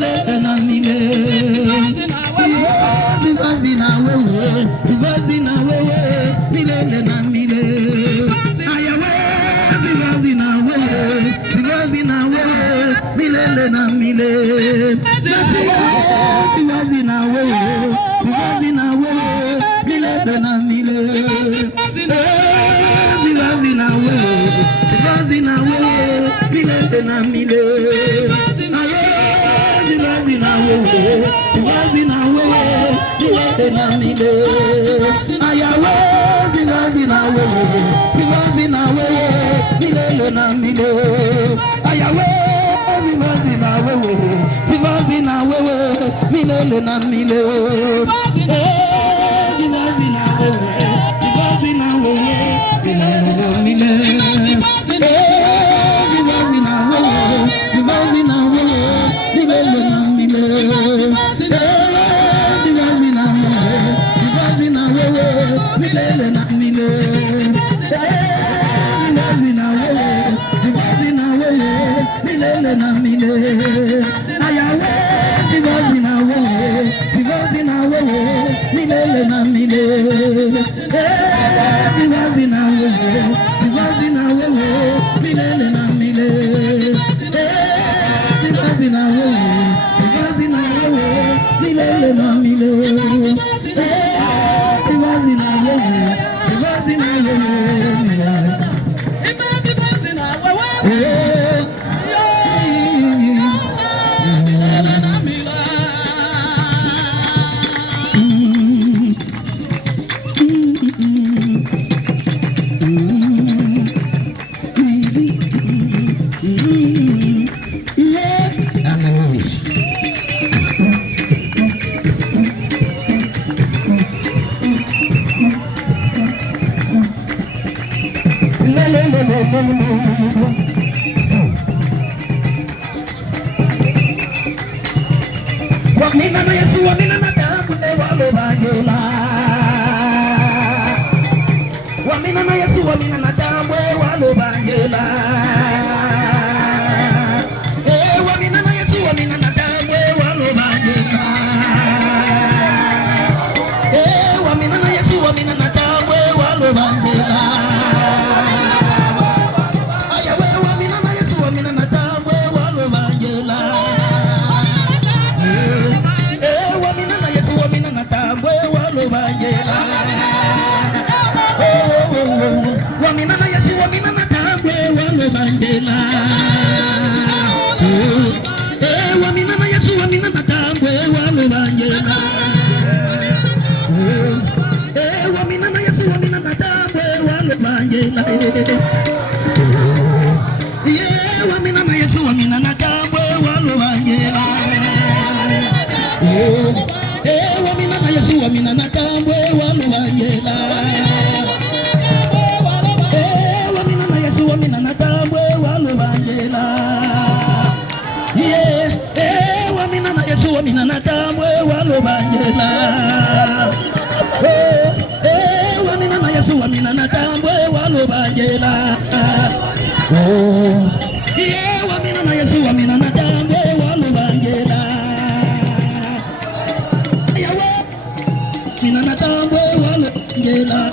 milele na milele. Vivazi na wewe, vivazi na wewe, milele na milele. Aya wewe, vivazi na wewe, vivazi na wewe, milele na milele. Vivazi na wewe, vivazi na wewe, milele na milele. Vivazi na wewe, vivazi na wewe, milele na milele. Vivazi na wewe, vivazi na wewe, milele na milele. Aya wewe, vivazi na wewe, vivazi na wewe, milele na milele. Aya wewe, vivazi na wewe, vivazi na wewe, milele na milele. Vivazi na wewe, vivazi na wewe, milele na milele. Vivazi na wewe, vivazi na wewe, milele na milele. Vivazi na wewe, vivazi na wewe, milele na milele. Vivazi na wewe, vivazi na wewe, milele na milele. Aya wewe, vivazi na wewe, vivazi na wewe, milele na milele. Vivazi na wewe, vivazi na wewe, milele na milele. Vivazi na wewe, vivazi na wewe, milele na milele. Vivazi na wewe, vivazi na wewe, milele. Vivazi na wewe. Wamina na Yesu, wamina na damu walo bajela. Wamina na Yesu, wamina na damu walo bajela. Wamina na Yesu, wamina na damu walo bajela. Wamina na Yesu, wamina na damu walo bajela. Aya we, wamina na Yesu, wamina na damu walo bajela. Wamina na Yesu, wamina na damu walo bajela. Wamina na Yesu, wamina na damu walo bajela. Wamina na Yesu, wamina na damu walo bajela. Wamina na Yesu, wamina na damu walo bajela. Wamina na Yesu, wamina na damu walo bajela. Wamina na Yesu, wamina na damu walo bajela. Wamina na Yesu, wamina na damu walo bajela. Wamina na Yesu, wamina na damu walo bajela. Wamina na Yesu, wamina na damu walo bajela. Wamina na Yesu, wamina na damu walo bajela. Wamina na damu walo bajela.